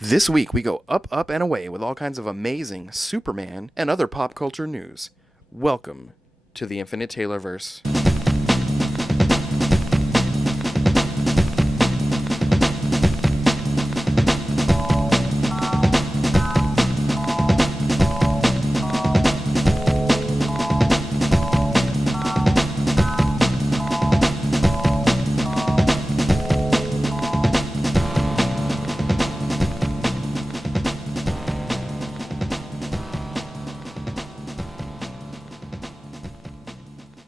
This week we go up, up, and away with all kinds of amazing Superman and other pop culture news. Welcome to the Infinite Taylorverse.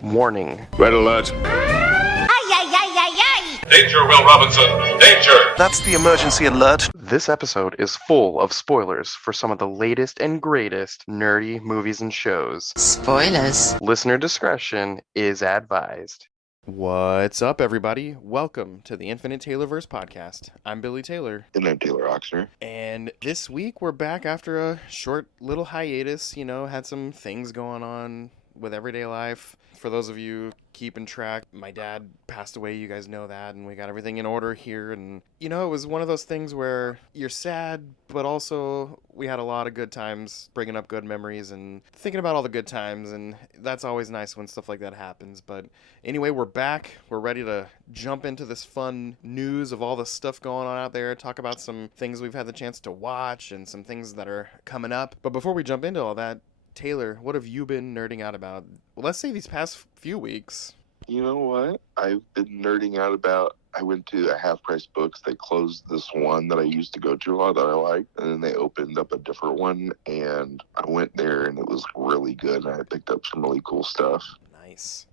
Warning. Red alert. Ay, ay, ay, ay, ay! Danger, Will Robinson. Danger. That's the emergency alert. This episode is full of spoilers for some of the latest and greatest nerdy movies and shows. Spoilers. Listener discretion is advised. What's up, everybody? Welcome to the Infinite Taylorverse podcast. I'm Billy Taylor. And I'm Taylor Oxner. And this week we're back after a short little hiatus. Had some things going on with everyday life. For those of you keeping track, my dad passed away, you guys know that, and we got everything in order here. And, it was one of those things where you're sad, but also we had a lot of good times, bringing up good memories and thinking about all the good times, and that's always nice when stuff like that happens. But anyway, we're back. We're ready to jump into this fun news of all the stuff going on out there, talk about some things we've had the chance to watch and some things that are coming up. But before we jump into all that, Taylor, what have you been nerding out about? Well, let's say these past few weeks. You know what? I've been nerding out about. I went to a Half Price Books. They closed this one that I used to go to a lot that I liked, and then they opened up a different one, and I went there, and it was really good, and I picked up some really cool stuff. Nice.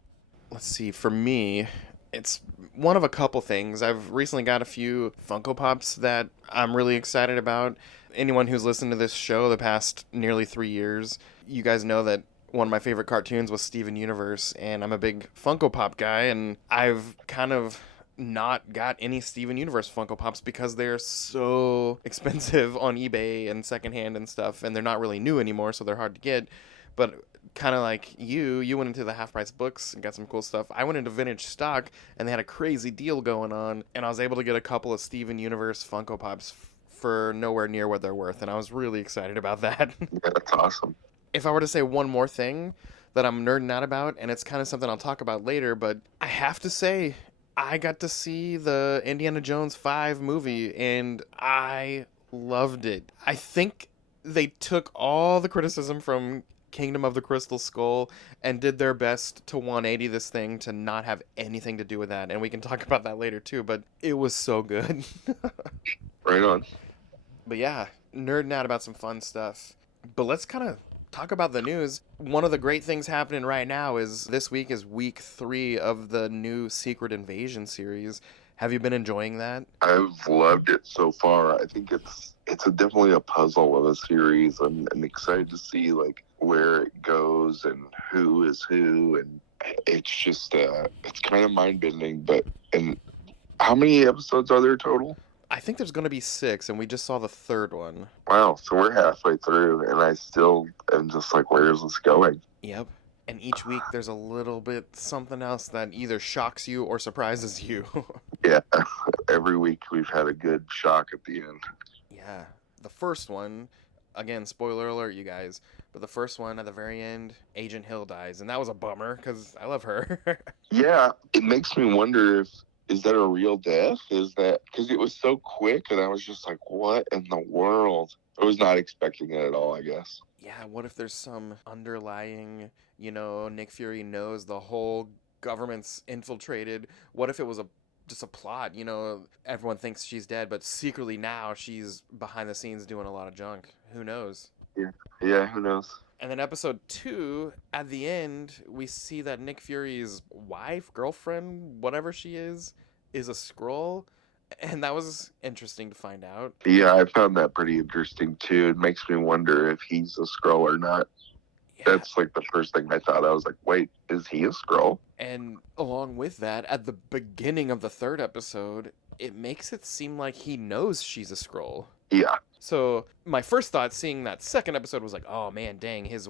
Let's see. For me, it's one of a couple things. I've recently got a few Funko Pops that I'm really excited about. Anyone who's listened to this show the past nearly 3 years, you guys know that one of my favorite cartoons was Steven Universe, and I'm a big Funko Pop guy, and I've kind of not got any Steven Universe Funko Pops because they're so expensive on eBay and secondhand and stuff, and they're not really new anymore, so they're hard to get. But kind of like you went into the Half Price Books and got some cool stuff. I went into Vintage Stock, and they had a crazy deal going on, and I was able to get a couple of Steven Universe Funko Pops for nowhere near what they're worth, and I was really excited about that. Yeah, that's awesome. If I were to say one more thing that I'm nerding out about, and it's kind of something I'll talk about later, but I have to say, I got to see the Indiana Jones 5 movie, and I loved it. I think they took all the criticism from Kingdom of the Crystal Skull and did their best to 180 this thing to not have anything to do with that, and we can talk about that later too, but it was so good. Right on. But yeah, nerding out about some fun stuff. But let's kind of talk about the news. One of the great things happening right now is this week is week 3 of the new Secret Invasion series. Have you been enjoying that? I've loved it so far. I think it's definitely a puzzle of a series. I'm excited to see where it goes and who is who, and it's just it's kind of mind bending. And how many episodes are there total? I think there's going to be 6, and we just saw the 3rd one. Wow, so we're halfway through, and I still am just like, where is this going? Yep. And each week there's a little bit something else that either shocks you or surprises you. Yeah, every week we've had a good shock at the end. Yeah. The first one, again, spoiler alert, you guys, but the first one at the very end, Agent Hill dies, and that was a bummer because I love her. Yeah, it makes me wonder is that a real death? Is that because it was so quick, and I was just like, what in the world? I was not expecting it at all, I guess. Yeah, what if there's some underlying, Nick Fury knows the whole government's infiltrated. What if it was just a plot? Everyone thinks she's dead, but secretly now she's behind the scenes doing a lot of junk. Who knows? Yeah, who knows? And then episode 2, at the end, we see that Nick Fury's wife, girlfriend, whatever she is a Skrull. And that was interesting to find out. Yeah, I found that pretty interesting, too. It makes me wonder if he's a Skrull or not. Yeah. That's the first thing I thought. I was like, wait, is he a Skrull? And along with that, at the beginning of the 3rd episode, it makes it seem like he knows she's a Skrull. Yeah. So my first thought seeing that 2nd episode was like, oh man, dang, his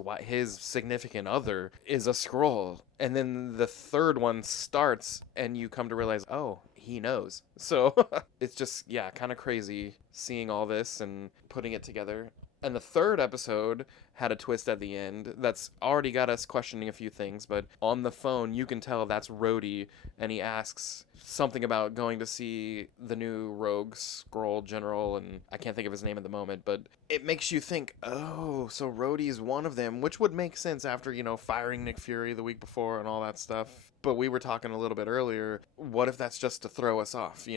significant other is a Skrull. And then the 3rd one starts and you come to realize, oh, he knows. So it's just, yeah, kind of crazy seeing all this and putting it together. And the third episode had a twist at the end that's already got us questioning a few things, but on the phone you can tell that's Rhodey, and he asks something about going to see the new Rogue Scroll General, and I can't think of his name at the moment, but it makes you think, oh, so Rhodey's one of them, which would make sense after, firing Nick Fury the week before and all that stuff. But we were talking a little bit earlier, what if that's just to throw us off?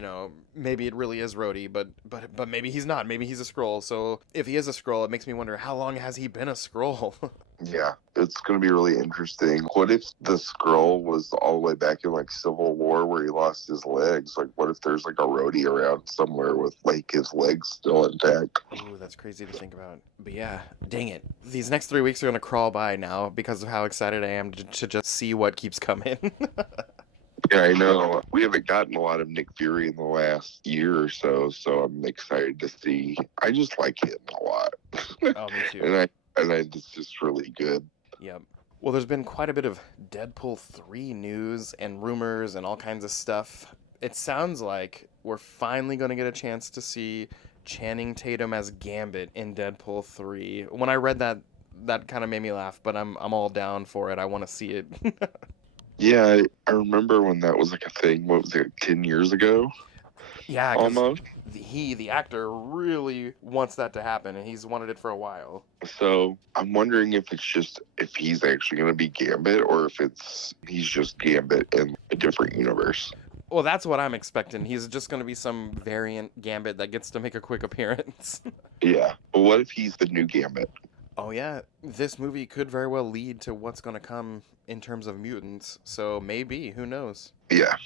Maybe it really is Rhodey, but maybe he's not. Maybe he's a Skrull. So if he is a Skrull, it makes me wonder, how long has he been a Skrull? Yeah, it's going to be really interesting. What if the Skrull was all the way back in like Civil War where he lost his legs? Like, what if there's like a Rhodey around somewhere with like his legs still intact? Ooh, that's crazy to think about. But yeah, dang it. These next 3 weeks are going to crawl by now because of how excited I am to just see what keeps coming. Yeah, I know. We haven't gotten a lot of Nick Fury in the last year or so I'm excited to see. I just like him a lot. Oh, me too. And it's just really good. Yep. Well, there's been quite a bit of Deadpool 3 news and rumors and all kinds of stuff. It sounds like we're finally going to get a chance to see Channing Tatum as Gambit in Deadpool 3. When I read that kind of made me laugh, but I'm all down for it. I want to see it. Yeah, I remember when that was like a thing. What was it, 10 years ago? Yeah, 'cause almost. the actor, really wants that to happen, and he's wanted it for a while. So I'm wondering if he's actually going to be Gambit or if he's just Gambit in a different universe. Well, that's what I'm expecting. He's just going to be some variant Gambit that gets to make a quick appearance. Yeah. But what if he's the new Gambit? Oh yeah, this movie could very well lead to what's going to come in terms of mutants. So maybe, who knows? Yeah.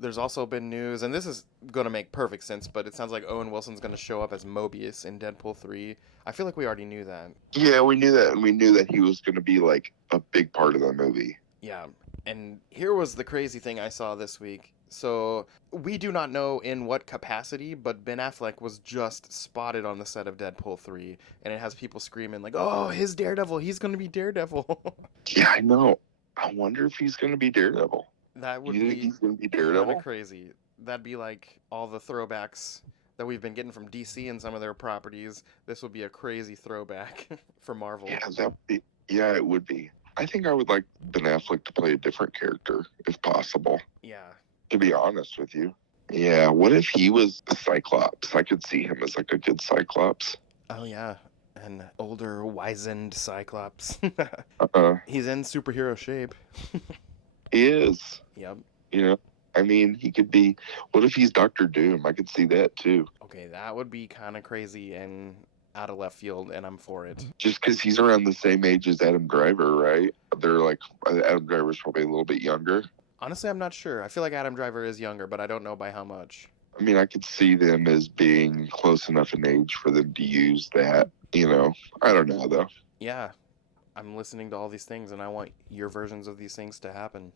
There's also been news, and this is going to make perfect sense, but it sounds like Owen Wilson's going to show up as Mobius in Deadpool 3. I feel like we already knew that. Yeah, we knew that, and we knew that he was going to be like a big part of the movie. Yeah, and here was the crazy thing I saw this week. So we do not know in what capacity, but Ben Affleck was just spotted on the set of Deadpool 3, and it has people screaming like, oh, his Daredevil, he's going to be Daredevil. Yeah, I know. I wonder if he's going to be Daredevil. That would You think be he's going to be kind Daredevil? of crazy. That'd be like all the throwbacks that we've been getting from DC and some of their properties. This would be a crazy throwback for Marvel. Yeah, it would be. I think I would like Ben Affleck to play a different character, if possible. Yeah. To be honest with you. Yeah, what if he was a Cyclops? I could see him as like a good Cyclops. Oh, yeah. An older, wizened Cyclops. Uh-huh. He's in superhero shape. He is. Yep. You know, I mean, he could be. What if he's Doctor Doom? I could see that too. Okay, that would be kind of crazy and out of left field, and I'm for it. Just because he's around the same age as Adam Driver, right? They're like, Adam Driver's probably a little bit younger. Honestly, I'm not sure. I feel like Adam Driver is younger, but I don't know by how much. I mean, I could see them as being close enough in age for them to use that. I don't know though. Yeah. I'm listening to all these things, and I want your versions of these things to happen.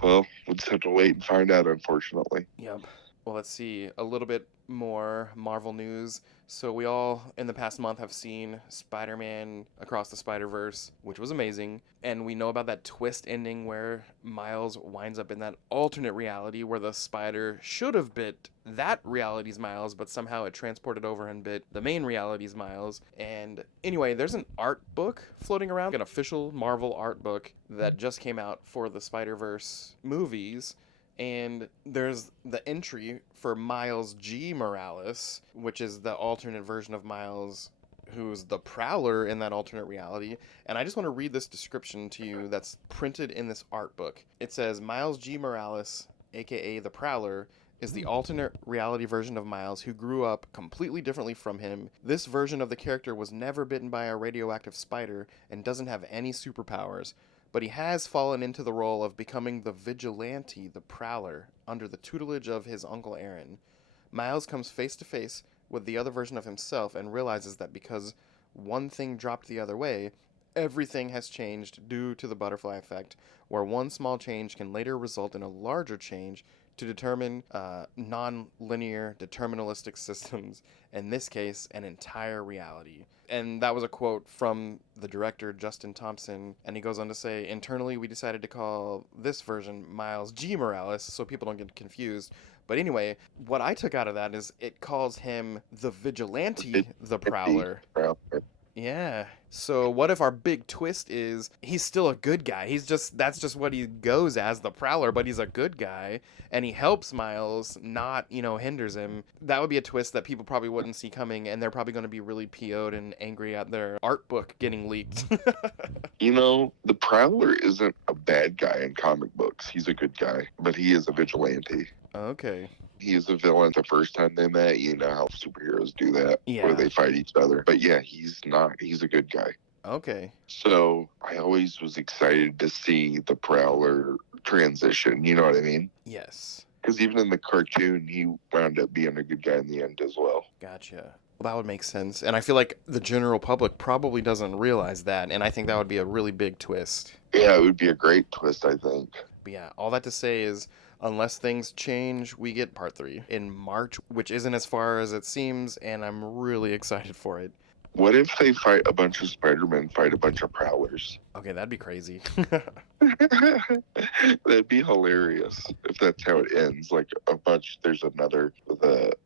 Well, we'll just have to wait and find out, unfortunately. Yep. Well, let's see. A little bit more Marvel news. So we all, in the past month, have seen Spider-Man Across the Spider-Verse, which was amazing. And we know about that twist ending where Miles winds up in that alternate reality where the spider should have bit that reality's Miles, but somehow it transported over and bit the main reality's Miles. And anyway, there's an art book floating around, an official Marvel art book that just came out for the Spider-Verse movies. And there's the entry for Miles G. Morales, which is the alternate version of Miles, who's the Prowler in that alternate reality. And I just want to read this description to you that's printed in this art book. It says, Miles G. Morales, aka the Prowler, is the alternate reality version of Miles who grew up completely differently from him. This version of the character was never bitten by a radioactive spider and doesn't have any superpowers. But he has fallen into the role of becoming the vigilante, the Prowler, under the tutelage of his Uncle Aaron. Miles comes face to face with the other version of himself and realizes that because one thing dropped the other way, everything has changed due to the butterfly effect, where one small change can later result in a larger change to determine non-linear deterministic systems, in this case, an entire reality. And that was a quote from the director, Justin Thompson, and he goes on to say, internally, we decided to call this version Miles G. Morales, so people don't get confused. But anyway, what I took out of that is it calls him the Vigilante, the Prowler. Yeah. So what if our big twist is he's still a good guy? That's just what he goes as, the Prowler, but he's a good guy and he helps Miles, not, hinders him. That would be a twist that people probably wouldn't see coming, and they're probably going to be really PO'd and angry at their art book getting leaked. The Prowler isn't a bad guy in comic books. He's a good guy, but he is a vigilante. Okay. He is a villain the first time they met. You know how superheroes do that, Yeah. where they fight each other. But yeah, he's not. He's a good guy. Okay. So I always was excited to see the Prowler transition. You know what I mean? Yes. Because even in the cartoon, he wound up being a good guy in the end as well. Gotcha. Well, that would make sense. And I feel like the general public probably doesn't realize that, and I think that would be a really big twist. Yeah, it would be a great twist, I think. But yeah, all that to say is, unless things change, we get part 3 in March, which isn't as far as it seems, and I'm really excited for it. What if they fight a bunch of Spider-Men, fight a bunch of Prowlers? Okay, that'd be crazy. That'd be hilarious if that's how it ends. Like there's another,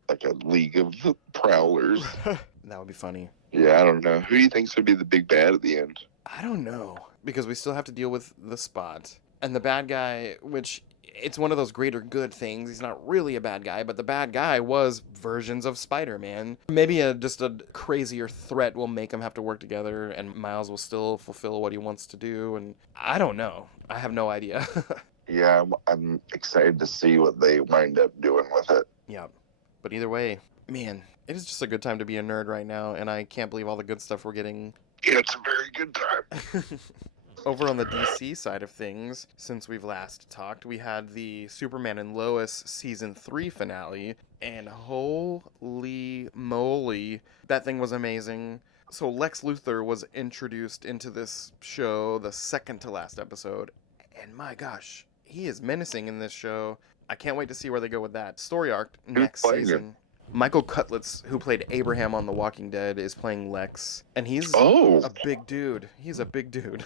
like a league of Prowlers. That would be funny. Yeah, I don't know. Who do you think's gonna be the big bad at the end? I don't know, because we still have to deal with the Spot. And the bad guy, which it's one of those greater good things. He's not really a bad guy, but the bad guy was versions of Spider-Man. Maybe just a crazier threat will make them have to work together, and Miles will still fulfill what he wants to do. And I don't know. I have no idea. Yeah, I'm excited to see what they wind up doing with it. Yeah. But either way, man, it is just a good time to be a nerd right now, and I can't believe all the good stuff we're getting. Yeah, it's a very good time. Over on the DC side of things, since we've last talked, we had the Superman and Lois Season 3 finale, and holy moly, that thing was amazing. So Lex Luthor was introduced into this show, the second to last episode, and my gosh, he is menacing in this show. I can't wait to see where they go with that story arc next season. Michael Cutlitz, who played Abraham on The Walking Dead, is playing Lex, and he's a big dude. He's a big dude.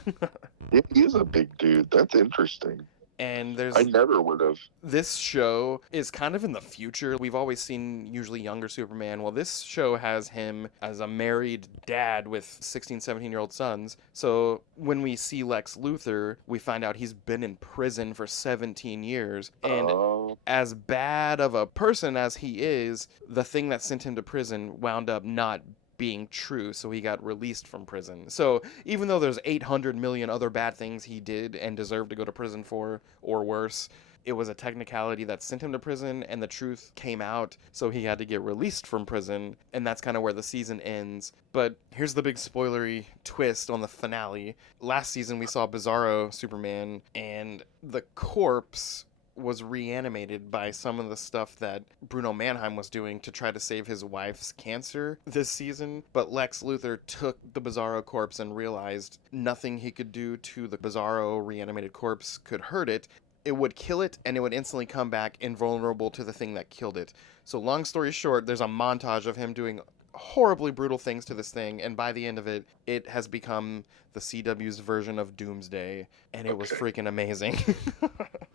Yeah, he is a big dude. That's interesting. And there's... I never would have. This show is kind of in the future. We've always seen usually younger Superman. Well, this show has him as a married dad with 16, 17-year-old sons. So when we see Lex Luthor, we find out he's been in prison for 17 years. And as bad of a person as he is, the thing that sent him to prison wound up not being true, so he got released from prison. So even though there's 800 million other bad things he did and deserved to go to prison for, or worse, it was a technicality that sent him to prison, and the truth came out, so he had to get released from prison, and that's kind of where the season ends. But here's the big spoilery twist on the finale. Last season we saw Bizarro Superman, and the corpse was reanimated by some of the stuff that Bruno Mannheim was doing to try to save his wife's cancer this season. But Lex Luthor took the Bizarro corpse and realized nothing he could do to the Bizarro reanimated corpse could hurt it. It would kill it, and it would instantly come back invulnerable to the thing that killed it. So long story short, there's a montage of him doing horribly brutal things to this thing, and by the end of it, it has become the CW's version of Doomsday, and it was freaking amazing.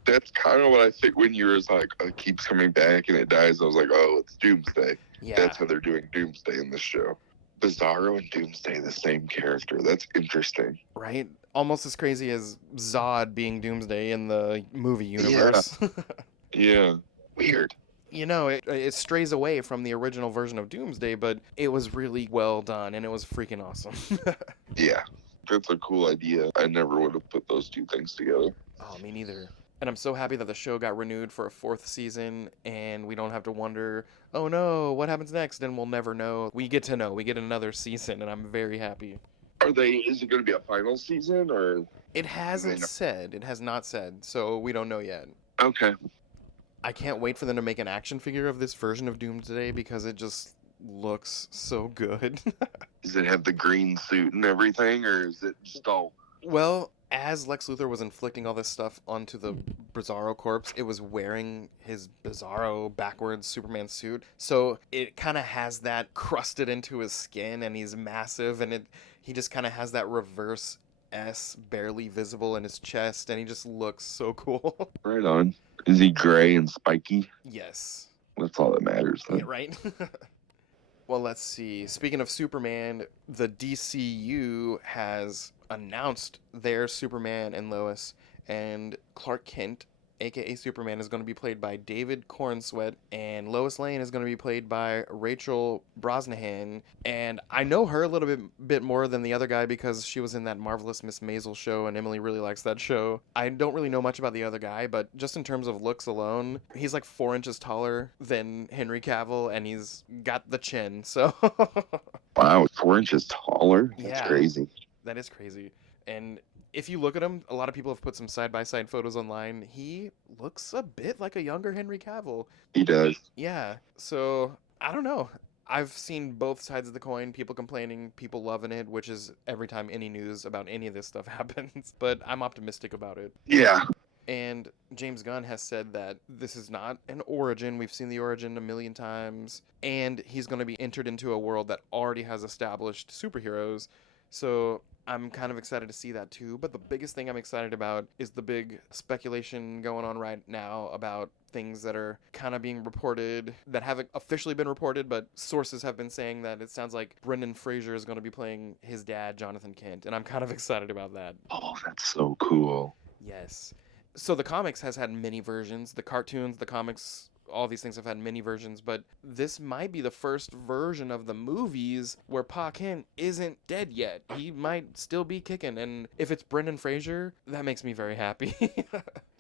That's kind of what I think when you were like, it keeps coming back and it dies. I was like, oh, it's Doomsday. Yeah. That's how they're doing Doomsday in this show. Bizarro and Doomsday, the same character. That's interesting. Right? Almost as crazy as Zod being Doomsday in the movie universe. Yeah. Weird. You know, it strays away from the original version of Doomsday, but it was really well done, and it was freaking awesome. Yeah. That's a cool idea. I never would have put those two things together. Oh, me neither. And I'm so happy that the show got renewed for a 4th season, and we don't have to wonder, oh no, what happens next? And we'll never know. We get to know. We get another season, and I'm very happy. Is it going to be a final season, or? It hasn't said. It has not said, so we don't know yet. Okay. I can't wait for them to make an action figure of this version of Doomsday because it just looks so good. Does it have the green suit and everything, or is it just all... Well, as Lex Luthor was inflicting all this stuff onto the Bizarro corpse, it was wearing his Bizarro backwards Superman suit. So it kind of has that crusted into his skin, and he's massive, and he just kind of has that reverse S barely visible in his chest, and he just looks so cool. Right on. Is he gray and spiky? Yes. That's all that matters then. Yeah, right? Well, let's see. Speaking of Superman, the DCU has announced their Superman and Lois, and Clark Kent, aka Superman, is going to be played by David Cornsweet, and Lois Lane is going to be played by Rachel Brosnahan. And I know her a little bit more than the other guy because she was in that Marvelous Miss Maisel show, and Emily really likes that show. I don't really know much about the other guy, but just in terms of looks alone, he's like 4 inches taller than Henry Cavill, and he's got the chin, so... Wow, 4 inches taller? That's Yeah. crazy. That is crazy. And if you look at him, a lot of people have put some side-by-side photos online. He looks a bit like a younger Henry Cavill. He does. Yeah, so I don't know. I've seen both sides of the coin, people complaining, people loving it, which is every time any news about any of this stuff happens. But I'm optimistic about it. Yeah. And James Gunn has said that this is not an origin. We've seen the origin a million times. And he's going to be entered into a world that already has established superheroes. So I'm kind of excited to see that too. But the biggest thing I'm excited about is the big speculation going on right now about things that are kind of being reported that haven't officially been reported, but sources have been saying that it sounds like Brendan Fraser is going to be playing his dad, Jonathan Kent. And I'm kind of excited about that. Oh, that's so cool. Yes. So the comics has had many versions. The cartoons, the comics, all these things have had many versions, but this might be the first version of the movies where Pa Kent isn't dead yet. He might still be kicking, and if it's Brendan Fraser, that makes me very happy.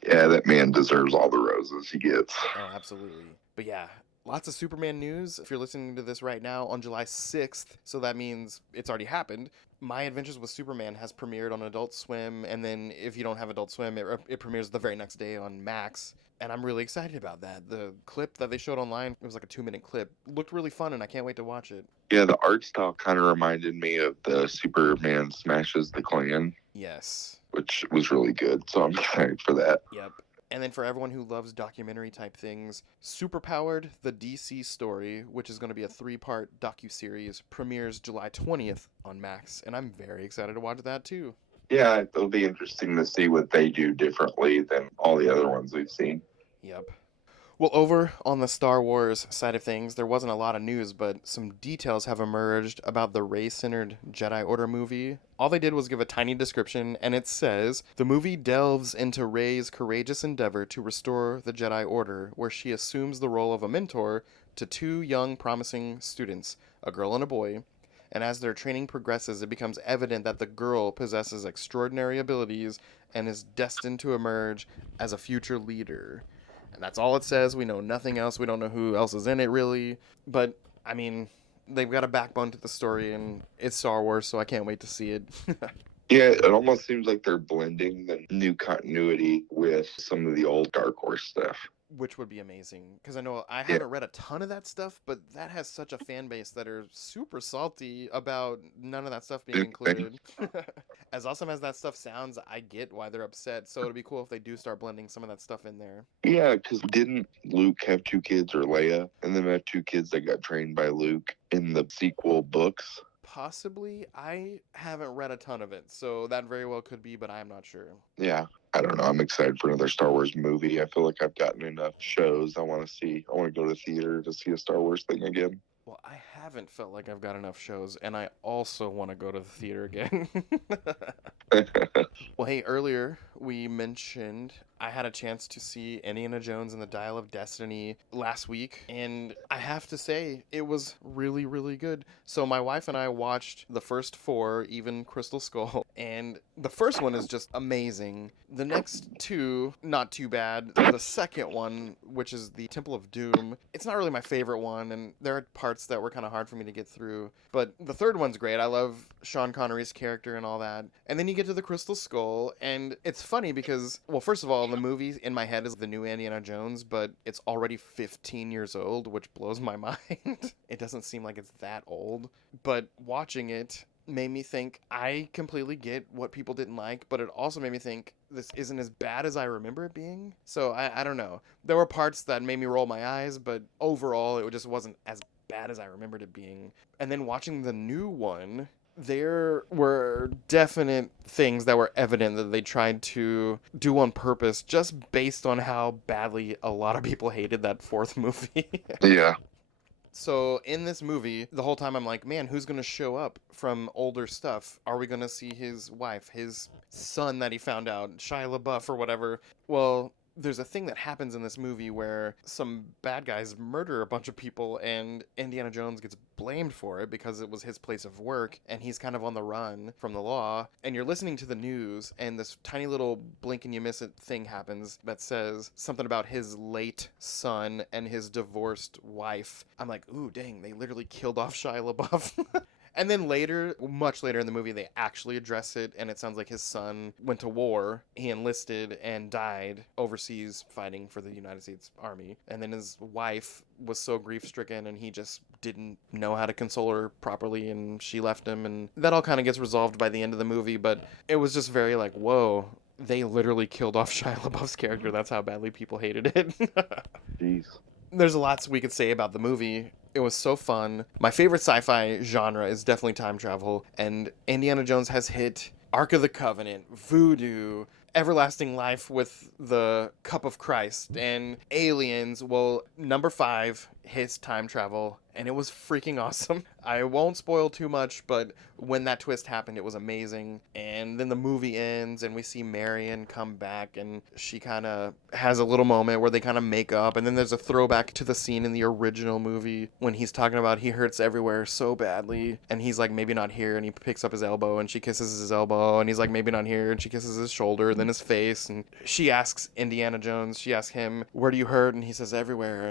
Yeah, that man deserves all the roses he gets. Oh, absolutely. But yeah, lots of Superman news. If you're listening to this right now on July 6th, so that means it's already happened. My Adventures with Superman has premiered on Adult Swim, and then if you don't have Adult Swim, it premieres the very next day on Max, and I'm really excited about that. The clip that they showed online, it was like a 2-minute clip, looked really fun, and I can't wait to watch it. Yeah, the art style kind of reminded me of the Superman Smashes the Klan, Yes. which was really good, so I'm excited for that. Yep. And then for everyone who loves documentary type things, Superpowered, the DC story, which is going to be a 3-part docuseries, premieres July 20th on Max, and I'm very excited to watch that too. Yeah, it'll be interesting to see what they do differently than all the other ones we've seen. Yep. Well, over on the Star Wars side of things, there wasn't a lot of news, but some details have emerged about the Rey-centered Jedi Order movie. All they did was give a tiny description, and it says, the movie delves into Rey's courageous endeavor to restore the Jedi Order, where she assumes the role of a mentor to 2 young, promising students, a girl and a boy. And as their training progresses, it becomes evident that the girl possesses extraordinary abilities and is destined to emerge as a future leader. And that's all it says. We know nothing else. We don't know who else is in it, really. But, I mean, they've got a backbone to the story, and it's Star Wars, so I can't wait to see it. Yeah, it almost seems like they're blending the new continuity with some of the old Dark Horse stuff. Which would be amazing. Because I know I haven't read a ton of that stuff, but that has such a fan base that are super salty about none of that stuff being included. As awesome as that stuff sounds, I get why they're upset. So it'd be cool if they do start blending some of that stuff in there. Yeah, because didn't Luke have 2 kids, or Leia, and then have 2 kids that got trained by Luke in the sequel books? Possibly. I haven't read a ton of it, so that very well could be, but I'm not sure. Yeah, I don't know. I'm excited for another Star Wars movie. I feel like I've gotten enough shows I want to see. I want to go to theater to see a Star Wars thing again. Well, I haven't felt like I've got enough shows, and I also want to go to the theater again. Well, hey, earlier we mentioned I had a chance to see Indiana Jones and the Dial of Destiny last week, and I have to say, it was really, really good. So my wife and I watched the first 4, even Crystal Skull, and the first one is just amazing. The next 2, not too bad. The second one, which is the Temple of Doom, it's not really my favorite one, and there are parts that were kind of hard for me to get through. But the third one's great. I love Sean Connery's character and all that. And then you get to the Crystal Skull, and it's funny because, well, first of all, the movie in my head is the new Indiana Jones, but it's already 15 years old, which blows my mind. It doesn't seem like it's that old. But watching it, made me think I completely get what people didn't like, but it also made me think this isn't as bad as I remember it being. So I don't know. There were parts that made me roll my eyes, but overall it just wasn't as bad as I remembered it being. And then watching the new one, there were definite things that were evident that they tried to do on purpose just based on how badly a lot of people hated that fourth movie. Yeah. So in this movie, the whole time I'm like, man, who's going to show up from older stuff? Are we going to see his wife, his son that he found out, Shia LaBeouf or whatever? Well, there's a thing that happens in this movie where some bad guys murder a bunch of people and Indiana Jones gets blamed for it because it was his place of work and he's kind of on the run from the law. And you're listening to the news and this tiny little blink and you miss it thing happens that says something about his late son and his divorced wife. I'm like, ooh, dang, they literally killed off Shia LaBeouf. And then later, much later in the movie, they actually address it, and it sounds like his son went to war. He enlisted and died overseas fighting for the United States Army. And then his wife was so grief-stricken, and he just didn't know how to console her properly, and she left him. And that all kind of gets resolved by the end of the movie, but it was just very like, whoa, they literally killed off Shia LaBeouf's character. That's how badly people hated it. Jeez. There's lots we could say about the movie. It was so fun. My favorite sci-fi genre is definitely time travel, and Indiana Jones has hit Ark of the Covenant, voodoo, everlasting life with the Cup of Christ, and aliens. Well, number 5 hits time travel, and it was freaking awesome. I won't spoil too much, but when that twist happened, it was amazing. And then the movie ends, and we see Marion come back, and she kind of has a little moment where they kind of make up, and then there's a throwback to the scene in the original movie when he's talking about he hurts everywhere so badly, and he's like, maybe not here, and he picks up his elbow, and she kisses his elbow, and he's like, maybe not here, and she kisses his shoulder, then his face, and she asks Indiana Jones, she asks him, where do you hurt? And he says, everywhere,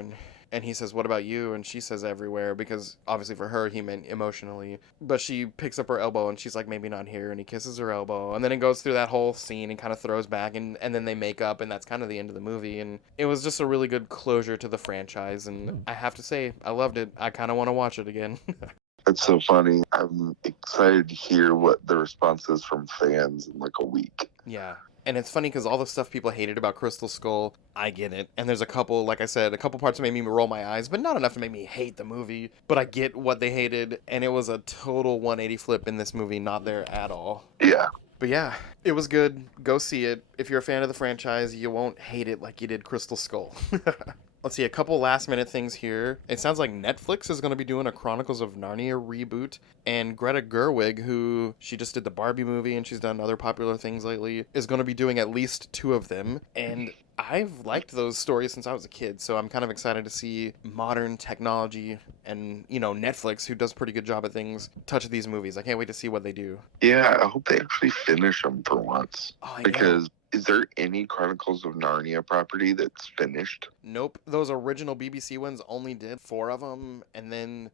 and he says, what about you? And she says everywhere, because obviously for her, he meant emotionally. But she picks up her elbow, and she's like, maybe not here. And he kisses her elbow. And then it goes through that whole scene and kind of throws back, and then they make up, and that's kind of the end of the movie. And it was just a really good closure to the franchise. And I have to say, I loved it. I kind of want to watch it again. It's so funny. I'm excited to hear what the response is from fans in like a week. Yeah. And it's funny because all the stuff people hated about Crystal Skull, I get it. And there's a couple, like I said, a couple parts that made me roll my eyes, but not enough to make me hate the movie. But I get what they hated, and it was a total 180 flip in this movie, not there at all. Yeah. But yeah, it was good. Go see it. If you're a fan of the franchise, you won't hate it like you did Crystal Skull. Let's see, a couple last minute things here. It sounds like Netflix is going to be doing a Chronicles of Narnia reboot, and Greta Gerwig, who she just did the Barbie movie and she's done other popular things lately, is going to be doing at least 2 of them. And I've liked those stories since I was a kid, so I'm kind of excited to see modern technology and, you know, Netflix, who does a pretty good job at things, touch these movies. I can't wait to see what they do. Yeah, I hope they actually finish them for once. Oh, I know. Because is there any Chronicles of Narnia property that's finished? Nope. Those original BBC ones only did 4 of them, and then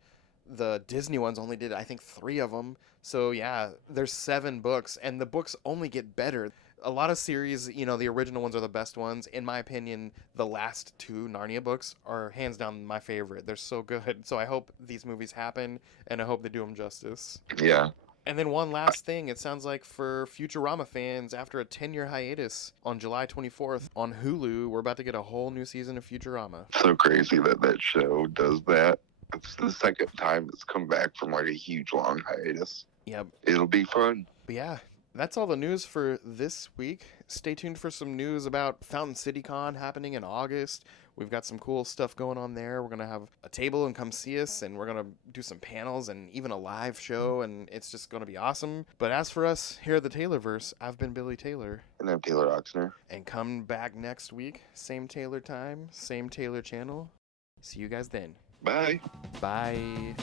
the Disney ones only did, I think, 3 of them. So yeah, there's 7 books, and the books only get better. A lot of series, you know, the original ones are the best ones. In my opinion, the last 2 Narnia books are hands down my favorite. They're so good. So I hope these movies happen, and I hope they do them justice. Yeah. And then one last thing, it sounds like for Futurama fans, after a 10-year hiatus on July 24th on Hulu, we're about to get a whole new season of Futurama. So crazy that that show does that. It's the second time it's come back from like a huge long hiatus. Yep. It'll be fun. But yeah, that's all the news for this week. Stay tuned for some news about Fountain City Con happening in August. We've got some cool stuff going on there. We're going to have a table and come see us, and we're going to do some panels and even a live show, and it's just going to be awesome. But as for us here at the Taylorverse, I've been Billy Taylor. And I'm Taylor Oxner. And come back next week, same Taylor time, same Taylor channel. See you guys then. Bye. Bye.